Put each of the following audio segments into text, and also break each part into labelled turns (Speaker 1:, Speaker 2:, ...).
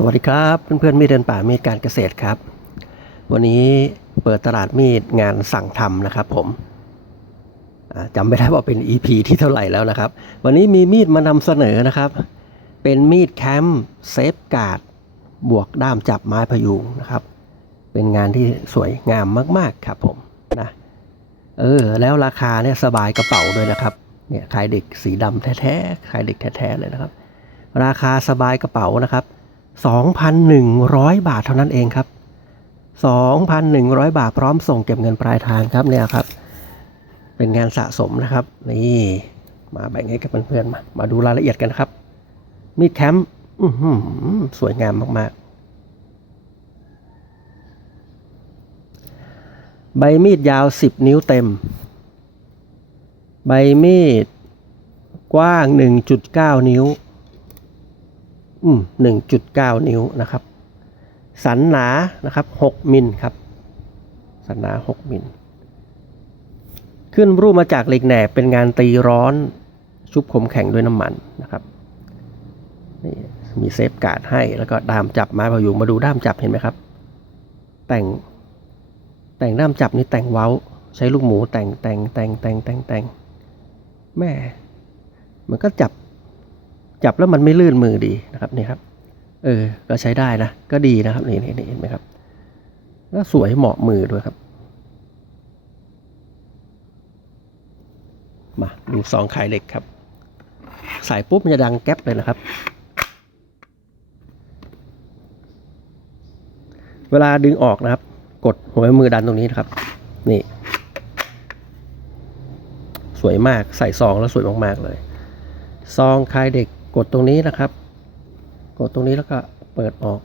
Speaker 1: สวัสดีครับเพื่อนๆมีเดินป่ามีการเกษตรครับ วันนี้เปิดตลาดมีดงานสั่งทำนะครับผมจำไม่ได้ว่าเป็น EP ที่เท่าไหร่แล้วนะครับ วันนี้มีมีดมานำเสนอนะครับ เป็นมีดแคมป์เซฟการ์ดบวกด้ามจับไม้พยุงนะครับ เป็นงานที่สวยงามมากๆครับผมนะเออแล้วราคาเนี่ยสบายกระเป๋าด้วยนะครับเนี่ยขายเด็กสีดำแท้ๆขายเด็กแท้ๆเลยนะครับ ราคาสบายกระเป๋านะครับ 2,100 บาทเท่านั้นเองครับ 2,100 บาทพร้อมส่งเก็บเงินปลายทางครับเนี่ยครับ เป็นงานสะสมนะครับ นี่มาแบ่งให้กับเพื่อนๆมา มาดูรายละเอียดกันครับ มีดแคมป์สวยงามมากๆ ใบมีดยาว 10 นิ้วเต็ม ใบมีดกว้าง 1.9 นิ้ว หนึ่งจุดเก้านิ้วนะครับ สันหนานะครับหกมิลครับ สันหนาหกมิล ขึ้นรูปมาจากเหล็กแหนบเป็นงานตีร้อนชุบขมแข็งด้วยน้ำมันนะครับนี่มีเซฟการ์ดให้แล้วก็ด้ามจับไม้พยุงมาดูด้ามจับเห็นไหมครับ แต่งแต่งด้ามจับนี่แต่งเว้า ใช้ลูกหมูแต่งแต่งแต่งแต่งแต่งแต่งแม่มันก็จับ จับแล้วมันไม่ลื่นมือดีนะครับนี่ครับเออ ก็ใช้ได้นะ ก็ดีนะครับนี่นี่นี่เห็นไหมครับแล้วสวยเหมาะมือด้วยครับ มาดูซองขายเหล็กครับใส่ปุ๊บมันจะดังแก๊ปเลยนะครับ เวลาดึงออกนะครับ กดหัวมือดันตรงนี้นะครับ นี่ สวยมากใส่ซองแล้วสวยมากๆเลย ซองคลายเด็ก กดตรงนี้นะครับ กดตรงนี้แล้วก็เปิดออก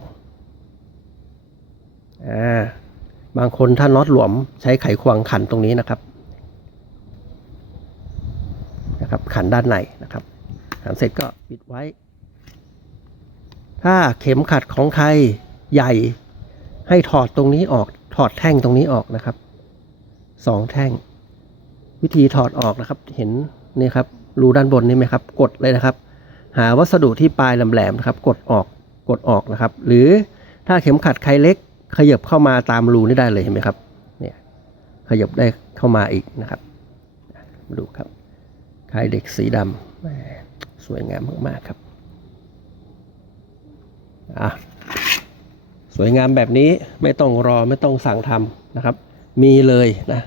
Speaker 1: อ่าบางคนถ้าน็อตหลวมใช้ไขควงขันตรงนี้นะครับนะครับ ขันด้านในนะครับขันเสร็จก็ปิดไว้ ถ้าเข็มขัดของใครใหญ่ ให้ถอดตรงนี้ออกถอดแท่งตรงนี้ออกนะครับสองแท่ง วิธีถอดออกนะครับ เห็นนี่ครับรูด้านบนนี่ไหมครับ กดเลยนะครับ หาวัสดุที่ปลายแหลมๆนะครับ กดออกกดออกนะครับ หรือถ้าเข็มขัดใครเล็ก ขยับเข้ามาตามรูนี่ได้เลยเห็นไหมครับเนี่ยขยับได้เข้ามาอีกนะครับมาดูครับใครเด็กสีดำสวยงามมากๆครับอะสวยงามแบบนี้ไม่ต้องรอไม่ต้องสั่งทำนะครับ มีเลยนะ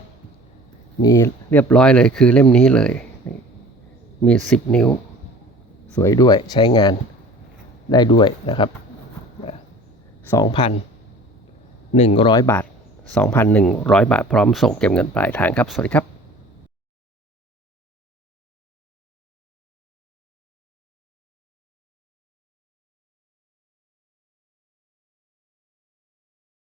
Speaker 1: มีเรียบร้อยเลยคือเล่มนี้เลย มี 10 นิ้ว สวยด้วยใช้งานได้ด้วยนะครับ 2,100 บาท 2,100 บาทพร้อมส่งเก็บเงินปลายทางครับ สวัสดีครับ